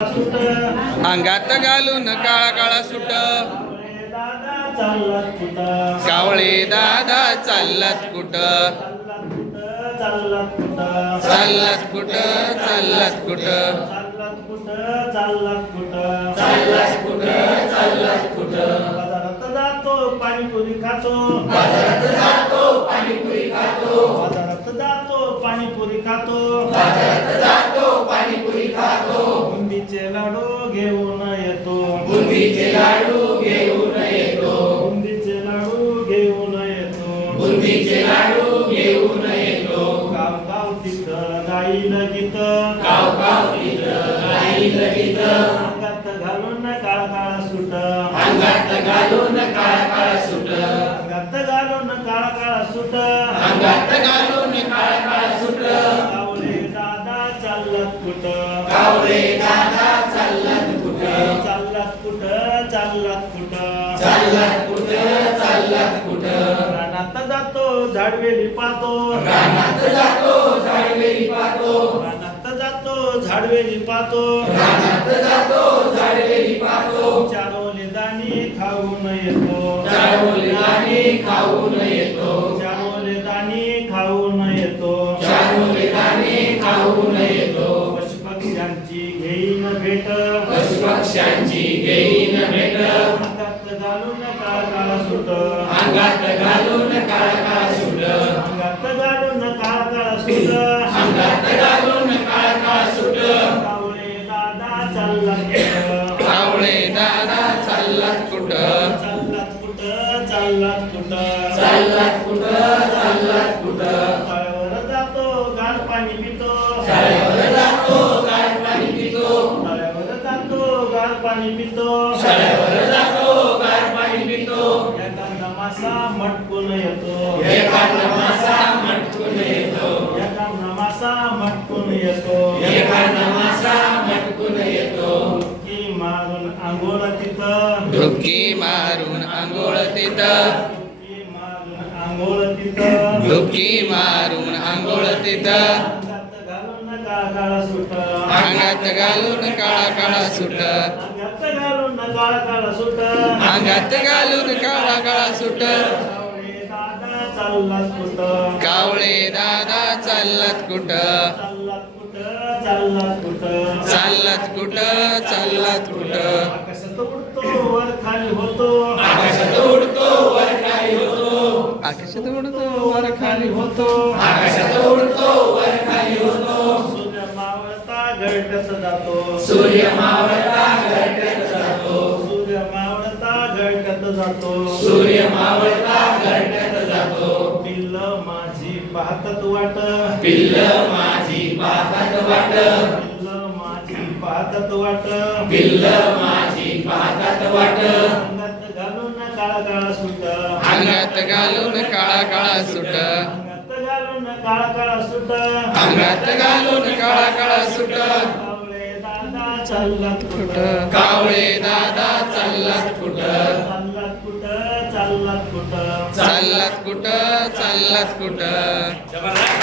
अंगात घालून काळा काळा सुट कावळे दादा चाललात कुठ चाललात कुठ चाललात कुठ बाजारात जातो पाणीपुरी खातो बाजारात जातो पाणीपुरी खातो बाजारात जातो पाणीपुरी खातो बाजारात जातो पाणीपुरी खातो बुंदीचे लाडू घेऊन येतो बुंदीचे लाडू घेऊन येतो बुंदीचे लाडू घेऊन येतो बुंदीचे लाडू घेऊन येतो गाव गाव तिथं गाईल गीत गाव गाव तिथं गाईल गीत अंगात घालून काळा काळा सुट अंगात घालून काळा काळा सुट अंगात घालून काळा काळा सुट अंगात घालून काळा काळा सुट कावळे दादा चाललात कुठ कावळे दादा चाललात कुठ चाललात कुठ चाललात कुठ चाललात कुठ चाललात कुठ रानात जातो झाडवेली पाहतो रानात जातो झाडवेली पाहतो रानात जातो झाडवेली पाहतो रानात जातो झाडवेली पाहतो चारोले दाणी खाऊन येतो चारोले दाणे खाऊन येतो चारोले दाणी खाऊन येतो चारोले दाणे खाऊन येतो पशुपक्ष्यांची घेईन भेट पशुपक्ष्यांची घेईन भेट अंगात घालून काळा काळा सुट अंगात घालून काळा काळा सुट अंगात घालून काळा काळा सुट अंगात घालून काळा काळा सुट कावळे दादा चाललात कुठ कावळे दादा चाललात कुठ चाललात कुठ चाललात कुठ चाललात कुठ चाललात कुठ तळ्यावर जातो गार पाणी पितो शाळेवर जातो गार पाणी पितो तळ्यावर जातो गार पाणी पितो शाळेवर जातो गार पाणी पितो एखादा मासा मटकून येतो एखादा मासा मटकून येतो एखादा मासा मटकून येतो एखादा मासा मटकून येतो डुबकी मारून आंघोळ तिथं डुबकी मारून आंघोळ तिथं डुबकी मारून आंघोळ तिथं डुबकी मारून आंघोळ तिथं अंगात घालून काळा काळा सुट अंगात घालून काळा काळा सुट अंगात घालून काळा काळा सुट कावळे दादा चाललात कुठ चाललात कुठ चाललात कुठ चाललात कुठ आकाशात उडतो वर खाली होतो आकाशात उडतो वर खाली होतो आकाशात उडतो वर खाली होतो आकाशात उडतो वर खाली होतो सूर्य मावळता घरट्यात जातो सूर्य मावळता घरट्यात जातो सूर्य मावळता घरट्यात जातो सूर्य मावळता घरट्यात जातो पिल्ल माझी पाहतात वाट पिल्ल माझी पाहतात वाट पिल्ल माझी पाहतात वाट पिल्ल माझी पाहतात वाट अंगात घालून काळा काळा सुट अंगात घालून काळा काळा सुट अंगात घालून काळा काळा सुट अंगात घालून काळा काळा सुट कावळे दादा चाललात कुठ कावळे दादा चाललात कुठ चाललात कुठ चाललात कुठ चाललात कुठ चाललात कुठ